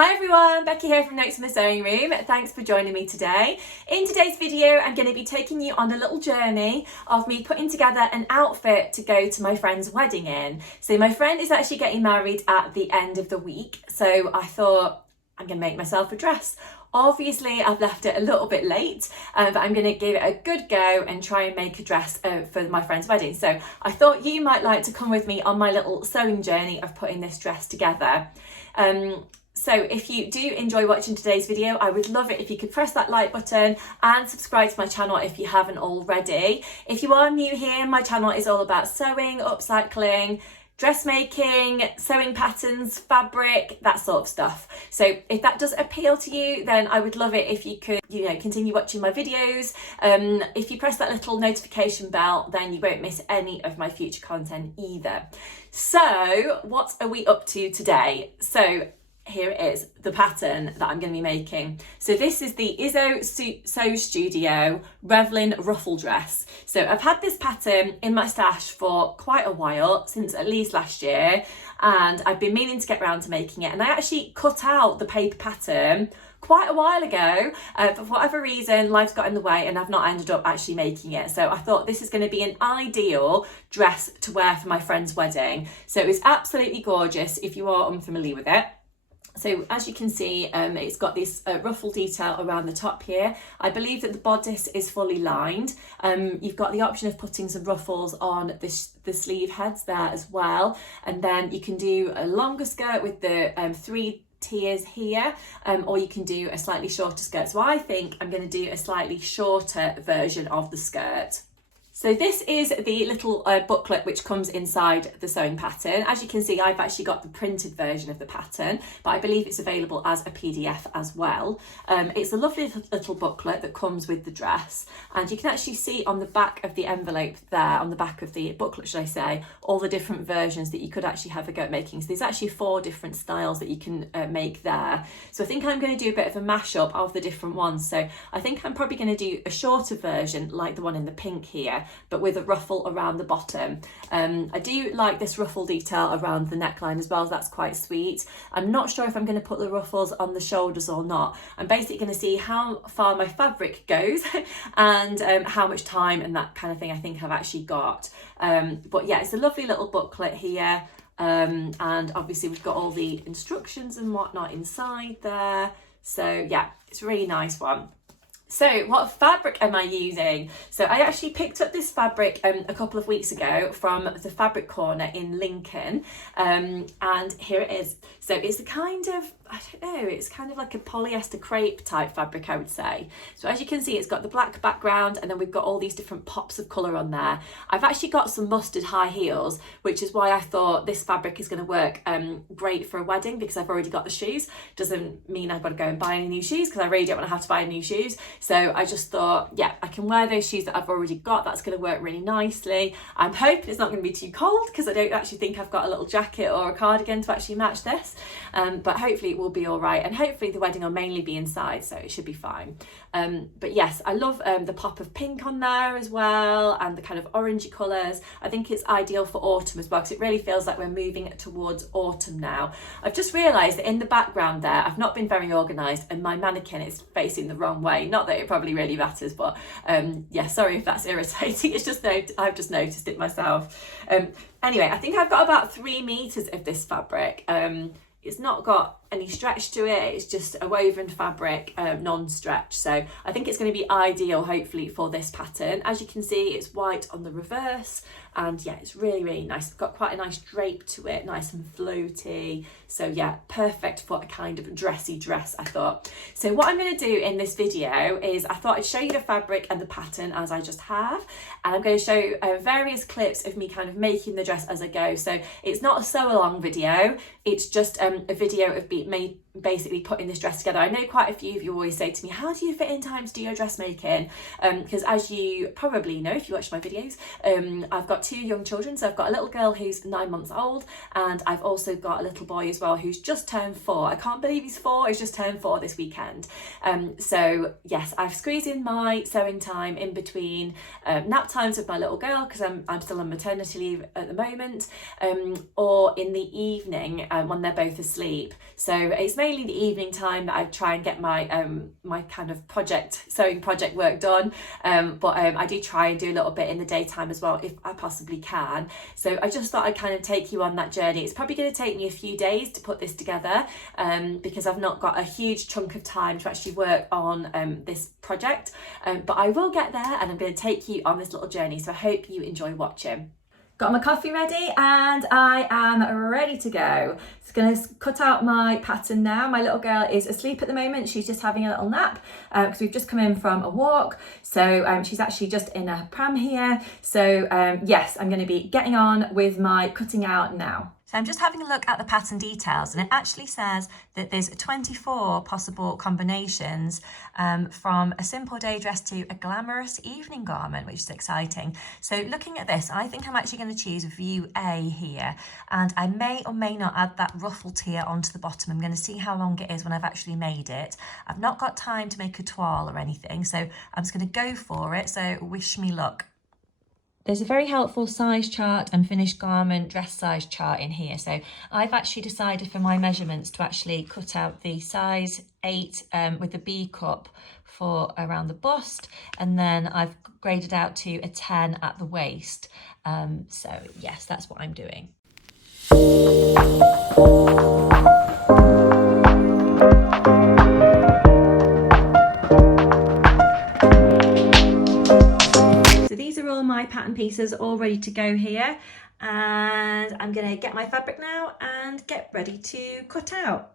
Hi everyone, Becky here from Notes from the Sewing Room. Thanks for joining me today. In today's video, I'm going to be taking you on a little journey of me putting together an outfit to go to my friend's wedding in. So my friend is actually getting married at the end of the week, so I thought I'm going to make myself a dress. Obviously, I've left it a little bit late, but I'm going to give it a good go and try and make a dress for my friend's wedding. So I thought you might like to come with me on my little sewing journey of putting this dress together. So if you do enjoy watching today's video, I would love it if you could press that like button and subscribe to my channel if you haven't already. If you are new here, my channel is all about sewing, upcycling, dressmaking, sewing patterns, fabric, that sort of stuff. So if that does appeal to you, then I would love it if you could, continue watching my videos. If you press that little notification bell, then you won't miss any of my future content either. So what are we up to today? So here it is, the pattern that I'm going to be making. So this is the Izzo Sew Studio Revlin ruffle dress. So I've had this pattern in my stash for quite a while, since at least last year, and I've been meaning to get around to making it. And I actually cut out the paper pattern quite a while ago, but for whatever reason, life's got in the way and I've not ended up actually making it. So I thought this is going to be an ideal dress to wear for my friend's wedding. So it's absolutely gorgeous if you are unfamiliar with it. So as you can see, it's got this ruffle detail around the top here. I believe that the bodice is fully lined. You've got the option of putting some ruffles on the sleeve heads there as well. And then you can do a longer skirt with the 3 tiers here, or you can do a slightly shorter skirt. So I think I'm going to do a slightly shorter version of the skirt. So this is the little booklet which comes inside the sewing pattern. As you can see, I've actually got the printed version of the pattern, but I believe it's available as a PDF as well. It's a lovely little booklet that comes with the dress, and you can actually see on the back of the envelope there, on the back of the booklet, should I say, all the different versions that you could actually have a go at making. So there's actually 4 different styles that you can make there. So I think I'm going to do a bit of a mashup of the different ones. So I think I'm probably going to do a shorter version like the one in the pink here, but with a ruffle around the bottom. I do like this ruffle detail around the neckline as well, so that's quite sweet. I'm not sure if I'm going to put the ruffles on the shoulders or not. I'm basically going to see how far my fabric goes and how much time and that kind of thing I think I've actually got. But yeah, it's a lovely little booklet here, and obviously we've got all the instructions and whatnot inside there. So yeah, it's a really nice one. So what fabric am I using? So I actually picked up this fabric a couple of weeks ago from the Fabric Corner in Lincoln, and here it is. So it's a kind of, I don't know, it's kind of like a polyester crepe type fabric, I would say. So as you can see, it's got the black background and then we've got all these different pops of colour on there. I've actually got some mustard high heels, which is why I thought this fabric is going to work great for a wedding, because I've already got the shoes. Doesn't mean I've got to go and buy any new shoes, because I really don't want to have to buy new shoes. So I just thought, yeah, I can wear those shoes that I've already got. That's going to work really nicely. I'm hoping it's not going to be too cold, because I don't actually think I've got a little jacket or a cardigan to actually match this. But hopefully it will be all right, and hopefully the wedding will mainly be inside, so it should be fine. But yes, I love the pop of pink on there as well, and the kind of orangey colours. I think it's ideal for autumn as well, because it really feels like we're moving towards autumn now. I've just realised that in the background there, I've not been very organised, and my mannequin is facing the wrong way. Not that it probably really matters, but yeah, sorry if that's irritating. It's just I've just noticed it myself. Anyway, I think I've got about 3 meters of this fabric. It's not got any stretch to it, it's just a woven fabric, non-stretch. So I think it's going to be ideal, hopefully, for this pattern. As you can see, it's white on the reverse, and yeah, it's really, really nice. It's got quite a nice drape to it, nice and floaty. So yeah, perfect for a kind of dressy dress, I thought. So what I'm going to do in this video is, I thought I'd show you the fabric and the pattern as I just have, and I'm going to show various clips of me kind of making the dress as I go. So it's not a sew along video, it's just a video of me basically putting this dress together. I know quite a few of you always say to me, how do you fit in time to do your dressmaking? Because as you probably know if you watch my videos, I've got 2 young children. So I've got a little girl who's 9 months old, and I've also got a little boy as well who's just turned 4. I can't believe he's 4, he's just turned 4 this weekend. So yes, I've squeezed in my sewing time in between nap times with my little girl, because I'm still on maternity leave at the moment, or in the evening when they're both asleep. So it's mainly mainly the evening time that I try and get my my kind of sewing project work done, but I do try and do a little bit in the daytime as well if I possibly can. So I just thought I'd kind of take you on that journey. It's probably going to take me a few days to put this together, because I've not got a huge chunk of time to actually work on this project, but I will get there, and I'm going to take you on this little journey, so I hope you enjoy watching. Got my coffee ready and I am ready to go. Just going to cut out my pattern now. My little girl is asleep at the moment. She's just having a little nap because we've just come in from a walk. So she's actually just in a pram here. So yes, I'm going to be getting on with my cutting out now. So I'm just having a look at the pattern details, and it actually says that there's 24 possible combinations from a simple day dress to a glamorous evening garment, which is exciting. So looking at this, I think I'm actually going to choose view A here, and I may or may not add that ruffled here onto the bottom. I'm going to see how long it is when I've actually made it. I've not got time to make a toile or anything, so I'm just going to go for it. So wish me luck. There's a very helpful size chart and finished garment dress size chart in here. So I've actually decided for my measurements to actually cut out the size 8 with the B cup for around the bust, and then I've graded out to a 10 at the waist. So yes, that's what I'm doing. My pattern pieces all ready to go here, and I'm going to get my fabric now and get ready to cut out.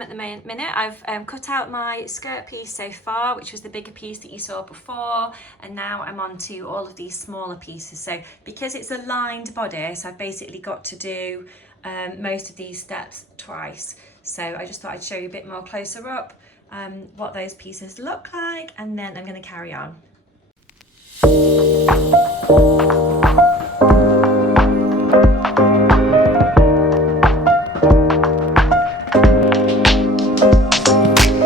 At the minute I've cut out my skirt piece so far, which was the bigger piece that you saw before, and now I'm on to all of these smaller pieces. So because it's a lined bodice, I've basically got to do most of these steps twice. So I just thought I'd show you a bit more closer up what those pieces look like, and then I'm going to carry on.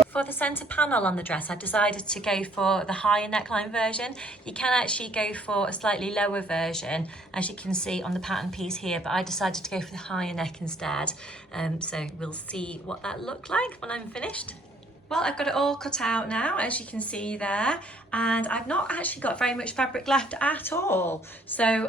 For the centre panel on the dress, I decided to go for the higher neckline version. You can actually go for a slightly lower version, as you can see on the pattern piece here, but I decided to go for the higher neck instead. So we'll see what that looked like when I'm finished. Well, I've got it all cut out now, as you can see there, and I've not actually got very much fabric left at all. So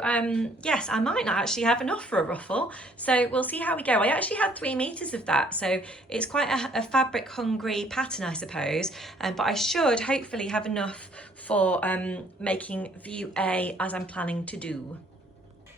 yes, I might not actually have enough for a ruffle. So we'll see how we go. I actually had 3 meters of that, so it's quite a fabric hungry pattern, I suppose. But I should hopefully have enough for making view A, as I'm planning to do.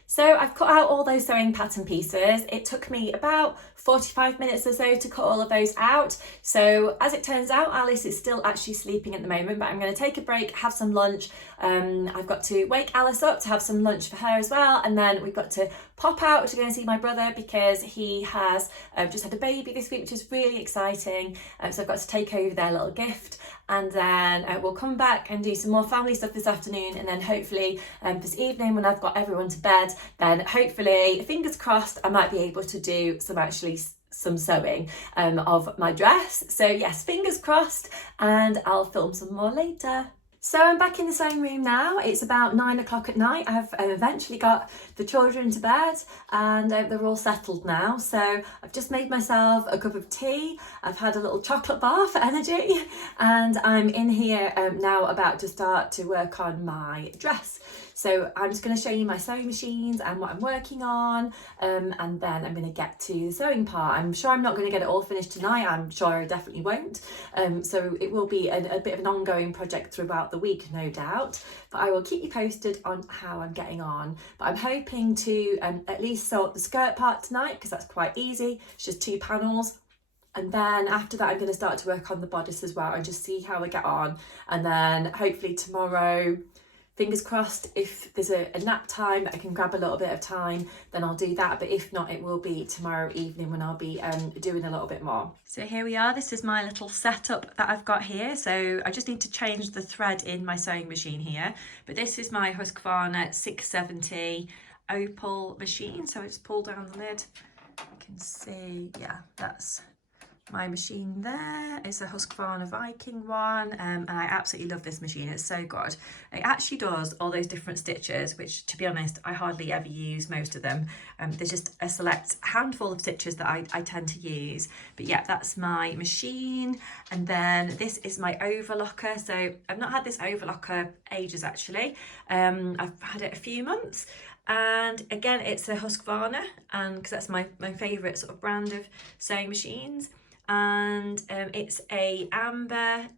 So I've cut out all those sewing pattern pieces. It took me about 45 minutes or so to cut all of those out. So as it turns out, Alice is still actually sleeping at the moment, but I'm going to take a break, have some lunch. I've got to wake Alice up to have some lunch for her as well, and then we've got to pop out to go and see my brother because he has just had a baby this week, which is really exciting. So I've got to take over their little gift, and then we'll come back and do some more family stuff this afternoon, and then hopefully this evening, when I've got everyone to bed, then hopefully, fingers crossed, I might be able to do some sewing of my dress. So yes, fingers crossed, and I'll film some more later. So I'm back in the sewing room now. It's about 9 o'clock at night. I've eventually got the children to bed and they're all settled now. So I've just made myself a cup of tea. I've had a little chocolate bar for energy and I'm in here now about to start to work on my dress. So I'm just going to show you my sewing machines and what I'm working on, and then I'm going to get to the sewing part. I'm sure I'm not going to get it all finished tonight. I'm sure I definitely won't. So it will be a bit of an ongoing project throughout the week, no doubt. But I will keep you posted on how I'm getting on. But I'm hoping to at least sew up the skirt part tonight because that's quite easy. It's just 2 panels. And then after that, I'm going to start to work on the bodice as well and just see how I get on. And then hopefully tomorrow, fingers crossed, if there's a nap time that I can grab a little bit of time, then I'll do that. But if not, it will be tomorrow evening when I'll be doing a little bit more. So here we are. This is my little setup that I've got here. So I just need to change the thread in my sewing machine here. But this is my Husqvarna 670 Opal machine. So I just pull down the lid. You can see, yeah, that's my machine there. It's a Husqvarna Viking one, and I absolutely love this machine. It's so good. It actually does all those different stitches, which to be honest I hardly ever use most of them. There's just a select handful of stitches that I tend to use. But yeah, that's my machine. And then this is my overlocker. So I've not had this overlocker ages actually. I've had it a few months. And again, it's a Husqvarna, and because that's my favourite sort of brand of sewing machines. And it's a Amber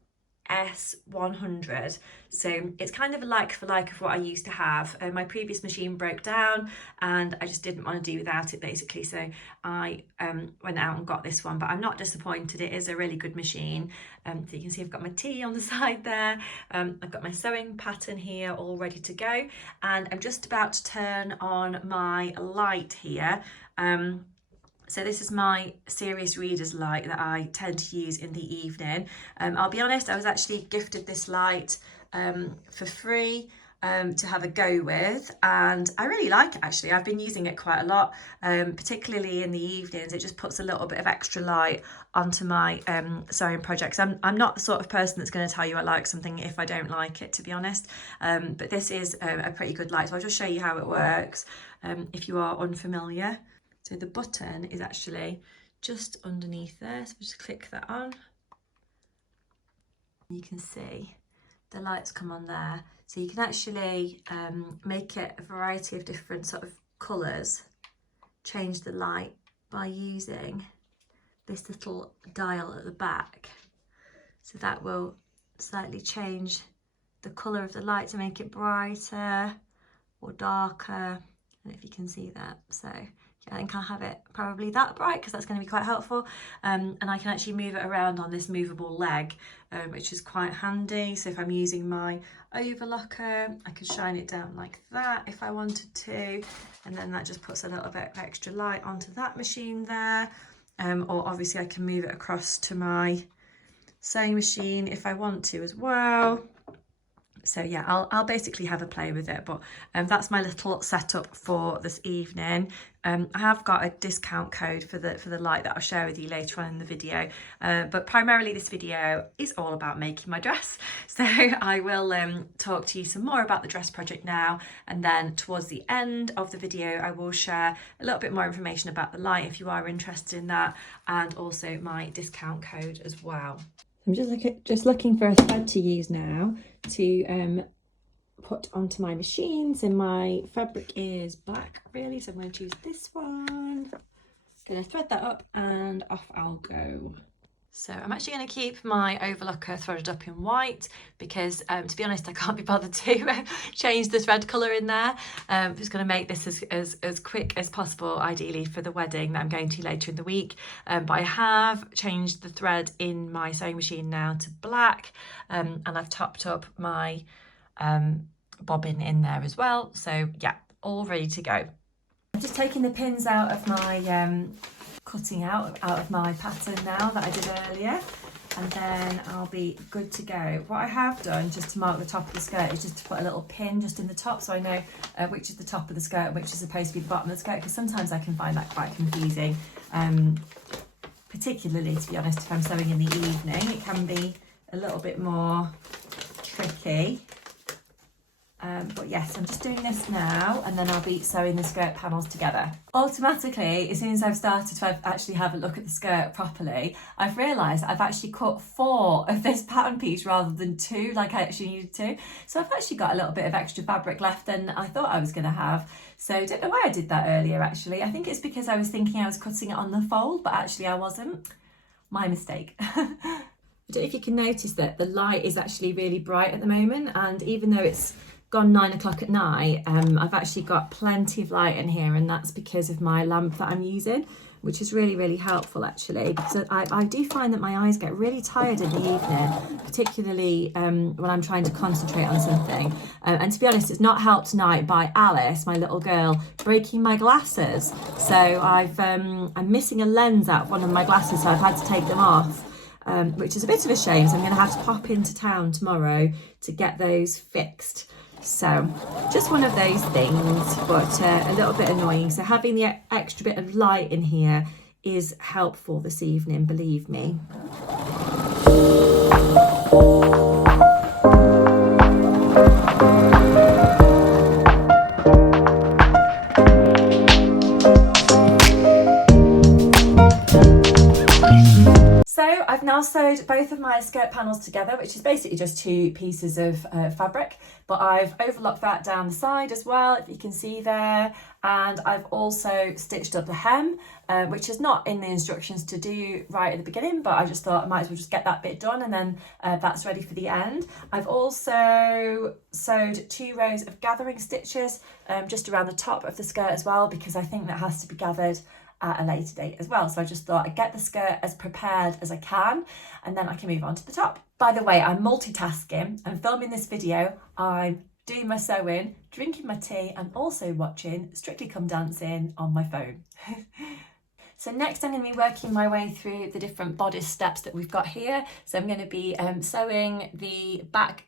S100, so it's kind of a like for like of what I used to have. My previous machine broke down and I just didn't want to do without it basically, so I went out and got this one. But I'm not disappointed. It is a really good machine. So you can see I've got my tea on the side there. I've got my sewing pattern here all ready to go, and I'm just about to turn on my light here. So this is my serious readers light that I tend to use in the evening. I'll be honest, I was actually gifted this light for free to have a go with, and I really like it actually. I've been using it quite a lot, particularly in the evenings. It just puts a little bit of extra light onto my sewing projects. I'm not the sort of person that's going to tell you I like something if I don't like it, to be honest. But this is a pretty good light, so I'll just show you how it works if you are unfamiliar. So the button is actually just underneath there, so just click that on. You can see the lights come on there. So you can actually make it a variety of different sort of colours, change the light by using this little dial at the back. So that will slightly change the colour of the light to make it brighter or darker. I don't know if you can see that. So I think I'll have it probably that bright because that's going to be quite helpful, and I can actually move it around on this movable leg, which is quite handy. So if I'm using my overlocker, I could shine it down like that if I wanted to, and then that just puts a little bit of extra light onto that machine there. Or obviously I can move it across to my sewing machine if I want to as well. So yeah, I'll basically have a play with it, but that's my little setup for this evening. I have got a discount code for the light that I'll share with you later on in the video, but primarily this video is all about making my dress. So I will talk to you some more about the dress project now, and then towards the end of the video I will share a little bit more information about the light if you are interested in that, and also my discount code as well. I'm just looking for a thread to use now to put onto my machine. So my fabric is black really, so I'm going to choose this one. Going to thread that up and off I'll go. So I'm actually going to keep my overlocker threaded up in white because to be honest I can't be bothered to change the thread colour in there. I'm just going to make this as quick as possible, ideally for the wedding that I'm going to later in the week. But I have changed the thread in my sewing machine now to black, and I've topped up my bobbin in there as well. So yeah, all ready to go. I'm just taking the pins out of my cutting out of my pattern now that I did earlier, and then I'll be good to go. What I have done just to mark the top of the skirt is just to put a little pin just in the top, so I know which is the top of the skirt and which is supposed to be the bottom of the skirt, because sometimes I can find that quite confusing, particularly to be honest if I'm sewing in the evening. It can be a little bit more tricky Becky. But yes, I'm just doing this now, and then I'll be sewing the skirt panels together. Automatically, as soon as I've started to actually have a look at the skirt properly, I've realised I've actually cut 4 of this pattern piece rather than 2 like I actually needed to. So I've actually got a little bit of extra fabric left than I thought I was going to have. So I don't know why I did that earlier actually. I think it's because I was thinking I was cutting it on the fold, but actually I wasn't. My mistake. I don't know if you can notice that the light is actually really bright at the moment, and even though it's gone 9 o'clock at night, I've actually got plenty of light in here, and that's because of my lamp that I'm using, which is really, really helpful actually, because I do find that my eyes get really tired in the evening, particularly when I'm trying to concentrate on something. And to be honest, it's not helped tonight by Alice, my little girl, breaking my glasses. So I'm missing a lens out of one of my glasses, so I've had to take them off. Which is a bit of a shame, so I'm going to have to pop into town tomorrow to get those fixed. So just one of those things, but a little bit annoying. So having the extra bit of light in here is helpful this evening, believe me. So I've now sewed both of my skirt panels together, which is basically just 2 pieces of fabric, but I've overlocked that down the side as well, if you can see there, and I've also stitched up the hem, which is not in the instructions to do right at the beginning, but I just thought I might as well just get that bit done, and then that's ready for the end. I've also sewed 2 rows of gathering stitches just around the top of the skirt as well, because I think that has to be gathered at a later date as well. So I just thought I'd get the skirt as prepared as I can, and then I can move on to the top. By the way, I'm multitasking. I'm filming this video, I'm doing my sewing, drinking my tea, and also watching Strictly Come Dancing on my phone. So next I'm going to be working my way through the different bodice steps that we've got here. So I'm going to be sewing the back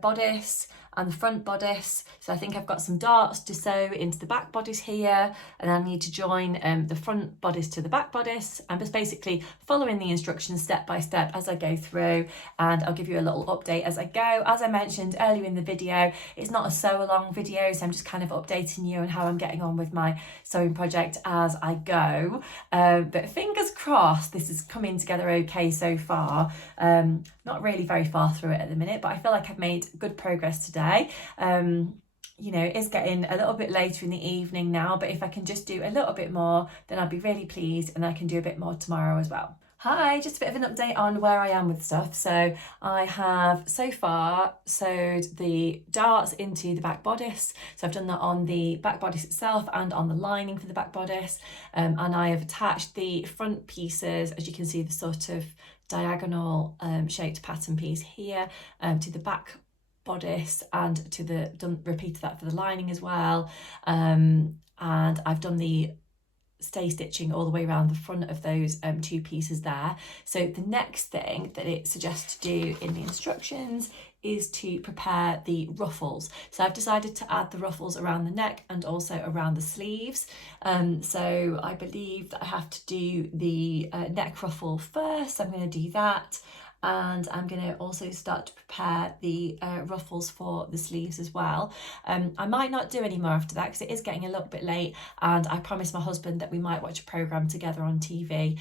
bodice and the front bodice. So I think I've got some darts to sew into the back bodice here, and I need to join the front bodice to the back bodice. I'm just basically following the instructions step by step as I go through, and I'll give you a little update as I go. As I mentioned earlier in the video, it's not a sew along video, so I'm just kind of updating you on how I'm getting on with my sewing project as I go. But fingers crossed this is coming together okay so far. Not really very far through it at the minute, but I feel like I've made good progress today. You know, it's getting a little bit later in the evening now, but if I can just do a little bit more, then I'll be really pleased, and I can do a bit more tomorrow as well. Hi, just a bit of an update on where I am with stuff. So I have so far sewed the darts into the back bodice. So I've done that on the back bodice itself and on the lining for the back bodice. And I have attached the front pieces, as you can see, the sort of diagonal shaped pattern piece here to the back bodice, and to the repeated that for the lining as well, and I've done the stay stitching all the way around the front of those 2 pieces there. So the next thing that it suggests to do in the instructions is to prepare the ruffles. So I've decided to add the ruffles around the neck and also around the sleeves. So I believe that I have to do the neck ruffle first. I'm going to do that, and I'm going to also start to prepare the ruffles for the sleeves as well. I might not do any more after that because it is getting a little bit late, and I promised my husband that we might watch a programme together on TV.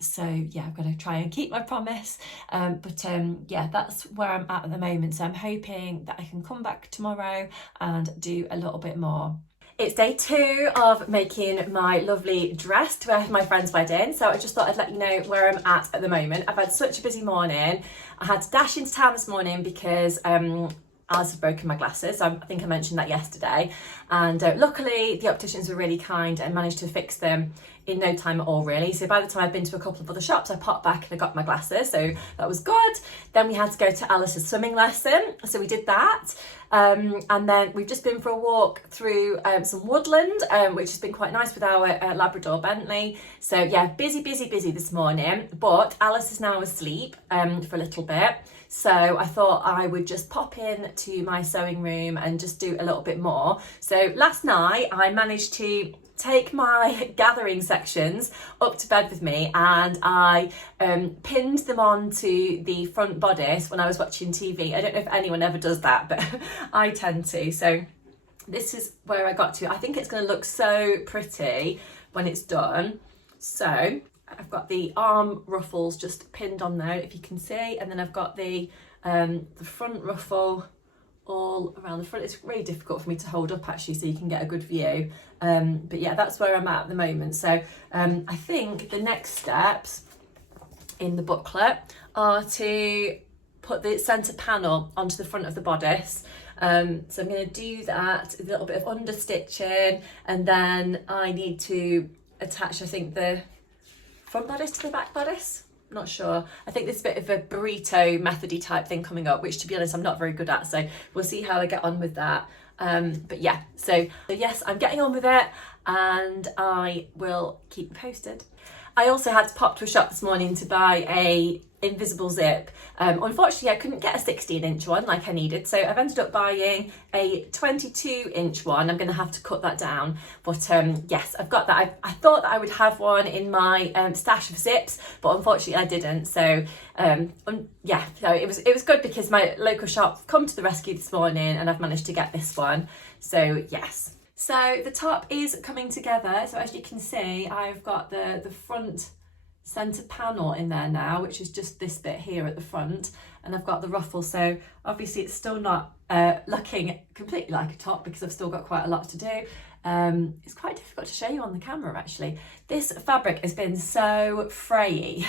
So yeah, I've got to try and keep my promise. But yeah, that's where I'm at the moment. So I'm hoping that I can come back tomorrow and do a little bit more. It's day 2 of making my lovely dress to wear for my friend's wedding, so I just thought I'd let you know where I'm at the moment. I've had such a busy morning. I had to dash into town this morning because Alice has broken my glasses. So I think I mentioned that yesterday, and luckily the opticians were really kind and managed to fix them in no time at all really. So by the time I'd been to a couple of other shops, I popped back and I got my glasses, so that was good. Then we had to go to Alice's swimming lesson, so we did that. And then we've just been for a walk through some woodland, which has been quite nice with our Labrador Bentley. So yeah, busy this morning, but Alice is now asleep for a little bit. So I thought I would just pop in to my sewing room and just do a little bit more. So last night I managed to take my gathering sections up to bed with me, and I pinned them onto the front bodice when I was watching TV. I don't know if anyone ever does that, but I tend to. So this is where I got to. I think it's going to look so pretty when it's done. So I've got the arm ruffles just pinned on there, if you can see, and then I've got the front ruffle all around the front. It's really difficult for me to hold up actually, so you can get a good view. But yeah, that's where I'm at the moment. So I think the next steps in the booklet are to put the centre panel onto the front of the bodice. So I'm going to do that, a little bit of understitching, and then I need to attach, I think, the front bodice to the back bodice. Not sure. I think there's a bit of a burrito methody type thing coming up, which to be honest I'm not very good at, so we'll see how I get on with that. But yeah, so yes, I'm getting on with it, and I will keep you posted. I also had to pop to a shop this morning to buy a invisible zip. Unfortunately I couldn't get a 16-inch one like I needed, so I've ended up buying a 22-inch one. I'm going to have to cut that down, but yes, I've got that. I thought that I would have one in my stash of zips, but unfortunately I didn't. So yeah, so it was good because my local shop come to the rescue this morning, and I've managed to get this one. So yes. So the top is coming together. So as you can see, I've got the front centre panel in there now, which is just this bit here at the front, and I've got the ruffle. So obviously it's still not looking completely like a top because I've still got quite a lot to do. It's quite difficult to show you on the camera actually. This fabric has been so frayy,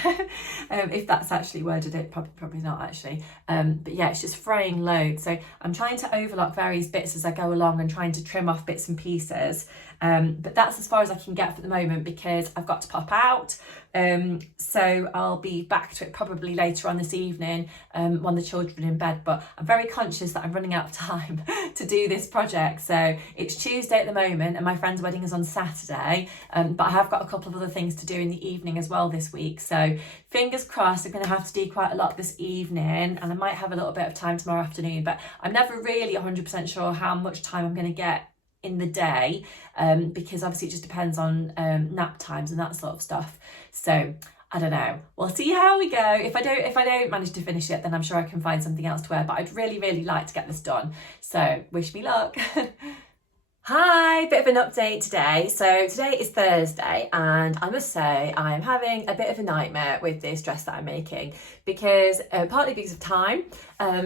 if that's actually worded it, probably not actually, but yeah, it's just fraying loads. So I'm trying to overlock various bits as I go along and trying to trim off bits and pieces, but that's as far as I can get for the moment because I've got to pop out. So I'll be back to it probably later on this evening when the children are in bed, but I'm very conscious that I'm running out of time to do this project. So it's Tuesday at the moment and my friend's wedding is on Saturday, but I have got a couple of other things to do in the evening as well this week, so fingers crossed. I'm going to have to do quite a lot this evening, and I might have a little bit of time tomorrow afternoon, but I'm never really 100% sure how much time I'm going to get in the day, because obviously it just depends on nap times and that sort of stuff. So I don't know, we'll see how we go. If I don't manage to finish it, then I'm sure I can find something else to wear, but I'd really like to get this done, so wish me luck. Hi, bit of an update today. So today is Thursday, and I must say I'm having a bit of a nightmare with this dress that I'm making because partly because of time.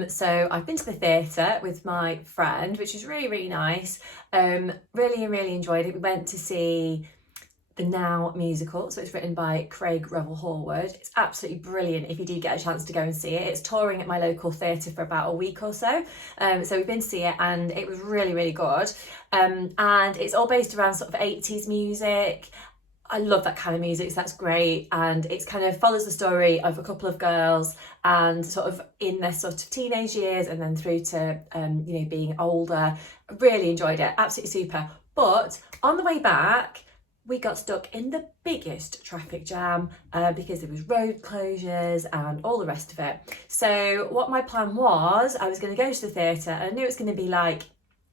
So I've been to the theatre with my friend, which is really nice. Really enjoyed it. We went to see the Now musical, so it's written by Craig Revel Horwood. It's absolutely brilliant if you do get a chance to go and see it. It's touring at my local theatre for about a week or so, so we've been to see it and it was really good, and it's all based around sort of 80s music. I love that kind of music, so that's great, and it's kind of follows the story of a couple of girls and sort of in their sort of teenage years and then through to you know, being older. Really enjoyed it, absolutely super. But on the way back we got stuck in the biggest traffic jam because there was road closures and all the rest of it. So what my plan was, I was going to go to the theatre, and I knew it was going to be like,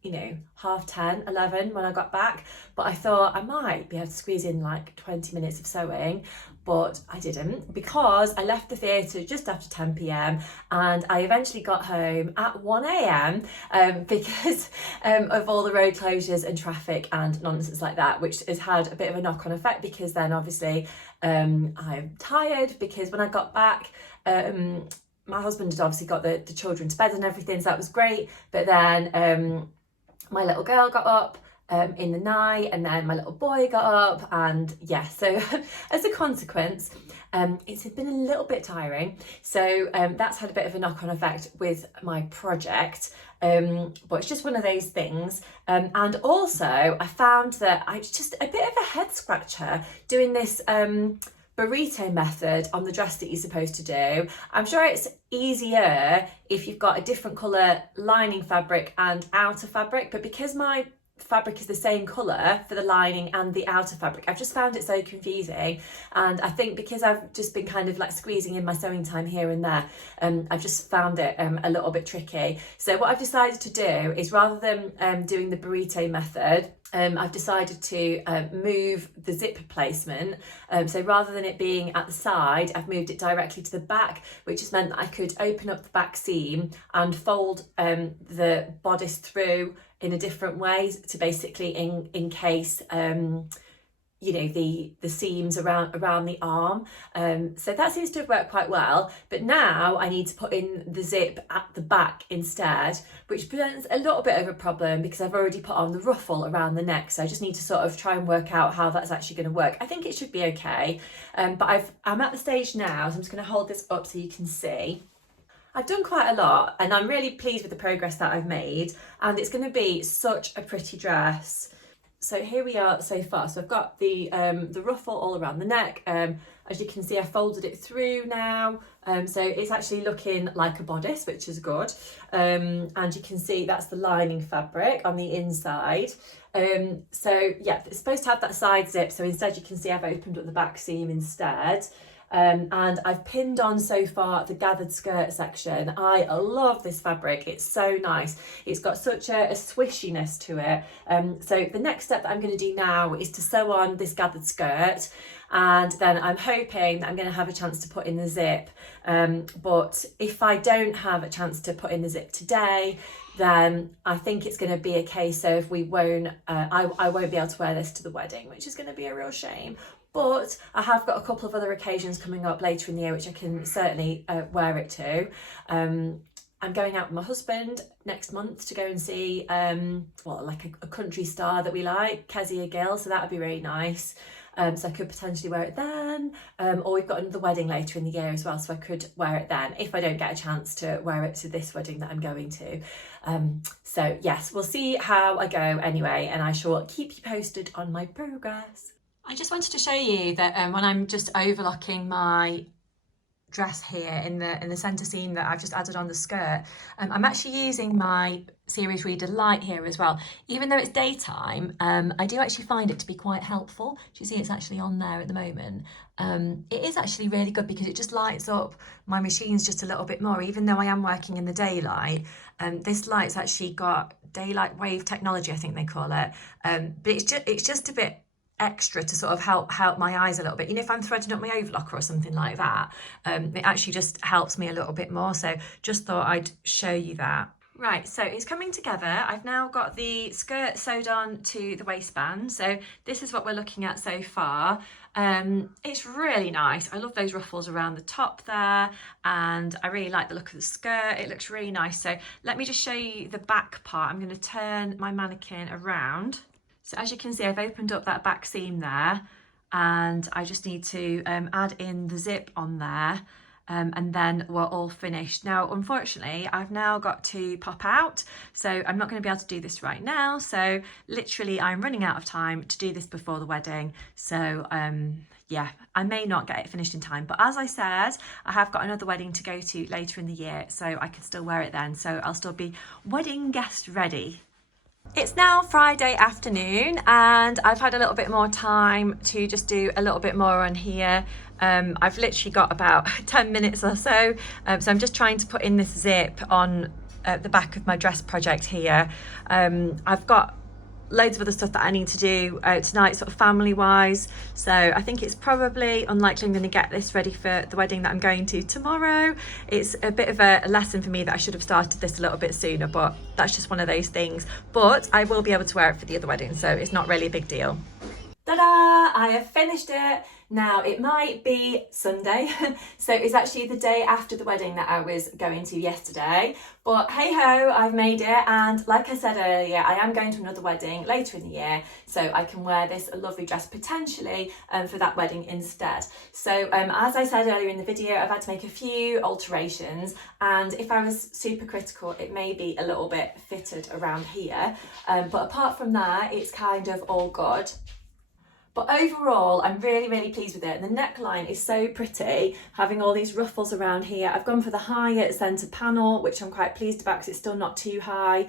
you know, 10:30, 11 when I got back, but I thought I might be able to squeeze in like 20 minutes of sewing, but I didn't, because I left the theatre just after 10 p.m. and I eventually got home at 1 a.m. Because of all the road closures and traffic and nonsense like that, which has had a bit of a knock-on effect because then obviously I'm tired because when I got back, my husband had obviously got the children to bed and everything, so that was great, but then my little girl got up in the night, and then my little boy got up, and yeah, so as a consequence it's been a little bit tiring, so that's had a bit of a knock-on effect with my project, but it's just one of those things, and also I found that it's just a bit of a head scratcher doing this burrito method on the dress that you're supposed to do. I'm sure it's easier if you've got a different colour lining fabric and outer fabric, but because my fabric is the same colour for the lining and the outer fabric. I've just found it so confusing, and I think because I've just been kind of like squeezing in my sewing time here and there, I've just found it a little bit tricky. So what I've decided to do is, rather than doing the burrito method, I've decided to move the zip placement. So rather than it being at the side, I've moved it directly to the back, which has meant that I could open up the back seam and fold the bodice through in a different way to basically encase you know, the seams around the arm. So that seems to have worked quite well, but now I need to put in the zip at the back instead, which presents a little bit of a problem because I've already put on the ruffle around the neck. So I just need to sort of try and work out how that's actually going to work. I think it should be okay, but I'm at the stage now, so I'm just going to hold this up so you can see. I've done quite a lot, and I'm really pleased with the progress that I've made, and it's going to be such a pretty dress. So here we are so far. So I've got the ruffle all around the neck. As you can see, I folded it through now. So it's actually looking like a bodice, which is good. And you can see that's the lining fabric on the inside. So yeah, it's supposed to have that side zip. So instead you can see I've opened up the back seam instead. And I've pinned on so far the gathered skirt section. I love this fabric, it's so nice. It's got such a swishiness to it. So the next step that I'm going to do now is to sew on this gathered skirt, and then I'm hoping that I'm going to have a chance to put in the zip. But if I don't have a chance to put in the zip today, then I think it's going to be a case of I won't be able to wear this to the wedding, which is going to be a real shame. But I have got a couple of other occasions coming up later in the year which I can certainly wear it to. I'm going out with my husband next month to go and see like a country star that we like, Kezia Gill, so that would be really nice. So I could potentially wear it then, or we've got another wedding later in the year as well, so I could wear it then if I don't get a chance to wear it to this wedding that I'm going to. So yes, we'll see how I go anyway, and I shall keep you posted on my progress. I just wanted to show you that when I'm just overlocking my dress here in the centre seam that I've just added on the skirt, I'm actually using my Series Reader Light here as well. Even though it's daytime, I do actually find it to be quite helpful. Do you see it's actually on there at the moment? It is actually really good because it just lights up my machines just a little bit more, even though I am working in the daylight. This light's actually got daylight wave technology, I think they call it, but it's just a bit extra to sort of help my eyes a little bit. You know, if I'm threading up my overlocker or something like that, it actually just helps me a little bit more. So just thought I'd show you that. Right, so it's coming together. I've now got the skirt sewed on to the waistband. So this is what we're looking at so far. It's really nice. I love those ruffles around the top there, and I really like the look of the skirt. It looks really nice. So let me just show you the back part. I'm going to turn my mannequin around. So as you can see, I've opened up that back seam there, and I just need to add in the zip on there, and then we're all finished. Now, unfortunately, I've now got to pop out, so I'm not going to be able to do this right now. So literally, I'm running out of time to do this before the wedding. So yeah, I may not get it finished in time, but as I said, I have got another wedding to go to later in the year, so I can still wear it then. So I'll still be wedding guest ready. It's now Friday afternoon, and I've had a little bit more time to just do a little bit more on here. I've literally got about 10 minutes or so, so I'm just trying to put in this zip on the back of my dress project here. I've got loads of other stuff that I need to do tonight, sort of family wise, so I think it's probably unlikely I'm going to get this ready for the wedding that I'm going to tomorrow. It's a bit of a lesson for me that I should have started this a little bit sooner, but that's just one of those things. But I will be able to wear it for the other wedding, so it's not really a big deal. Ta-da! I have finished it. Now, it might be Sunday, so it's actually the day after the wedding that I was going to yesterday, but hey ho, I've made it. And like I said earlier, I am going to another wedding later in the year, so I can wear this lovely dress potentially for that wedding instead. So as I said earlier in the video, I've had to make a few alterations, and if I was super critical, it may be a little bit fitted around here, but apart from that, it's kind of all good. But overall, I'm really, really pleased with it. And the neckline is so pretty, having all these ruffles around here. I've gone for the higher centre panel, which I'm quite pleased about because it's still not too high.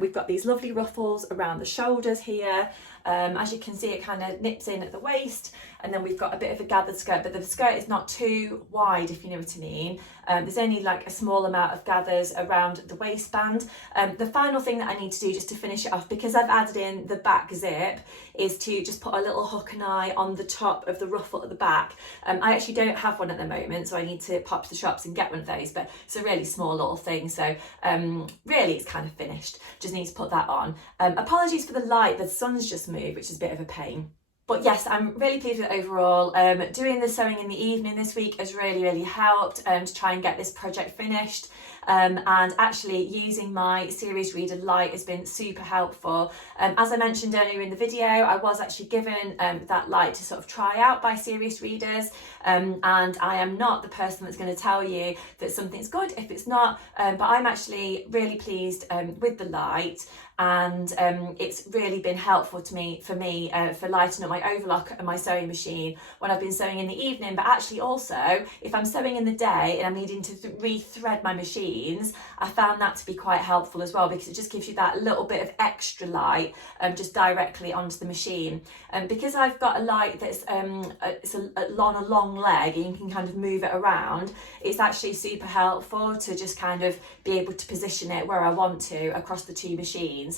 We've got these lovely ruffles around the shoulders here. As you can see, it kind of nips in at the waist, and then we've got a bit of a gathered skirt, but the skirt is not too wide, if you know what I mean. There's only like a small amount of gathers around the waistband. The final thing that I need to do just to finish it off, because I've added in the back zip, is to just put a little hook and eye on the top of the ruffle at the back. I actually don't have one at the moment, so I need to pop to the shops and get one of those, but it's a really small little thing, so really it's kind of finished. Just need to put that on. Apologies for the light, the sun's just moved, which is a bit of a pain. But yes, I'm really pleased with it overall. Doing the sewing in the evening this week has really helped to try and get this project finished. And actually using my series reader light has been super helpful. As I mentioned earlier in the video, I was actually given that light to sort of try out by serious readers, and I am not the person that's going to tell you that something's good if it's not, but I'm actually really pleased with the light, and it's really been helpful to me for lighting up my overlock and my sewing machine when I've been sewing in the evening. But actually also, if I'm sewing in the day and I'm needing to re-thread my machines, I found that to be quite helpful as well, because it just gives you that little bit of extra light just directly onto the machine. Because I've got a light that's it's a long leg, and you can kind of move it around, it's actually super helpful to just kind of be able to position it where I want to across the two machines.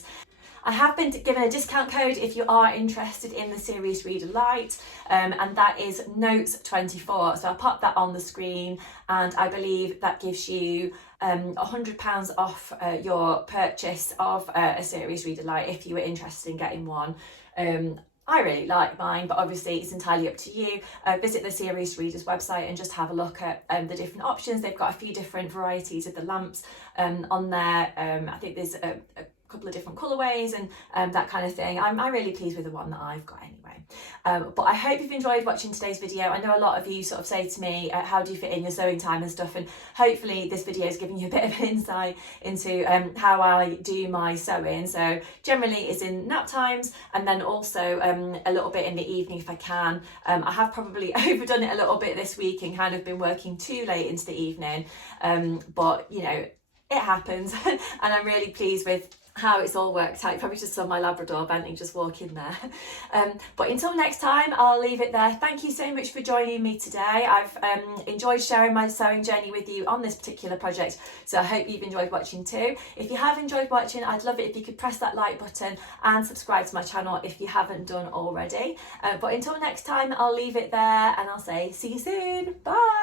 I have been given a discount code if you are interested in the Serious Reader Lite, and that is Notes24. So I'll pop that on the screen, and I believe that gives you £100 off your purchase of a Serious Reader Lite if you were interested in getting one. I really like mine, but obviously it's entirely up to you. Visit the Serious Readers website and just have a look at the different options. They've got a few different varieties of the lamps on there. I think there's a couple of different colourways and that kind of thing. I'm really pleased with the one that I've got anyway. But I hope you've enjoyed watching today's video. I know a lot of you sort of say to me, how do you fit in your sewing time and stuff, and hopefully this video is giving you a bit of an insight into how I do my sewing. So generally it's in nap times, and then also a little bit in the evening if I can. I have probably overdone it a little bit this week and kind of been working too late into the evening, but you know, it happens. And I'm really pleased with how it's all worked out. You probably just saw my Labrador Bentley just walk in there. But until next time, I'll leave it there. Thank you so much for joining me today. I've enjoyed sharing my sewing journey with you on this particular project, so I hope you've enjoyed watching too. If you have enjoyed watching, I'd love it if you could press that like button and subscribe to my channel if you haven't done already. But until next time, I'll leave it there, and I'll say see you soon. Bye.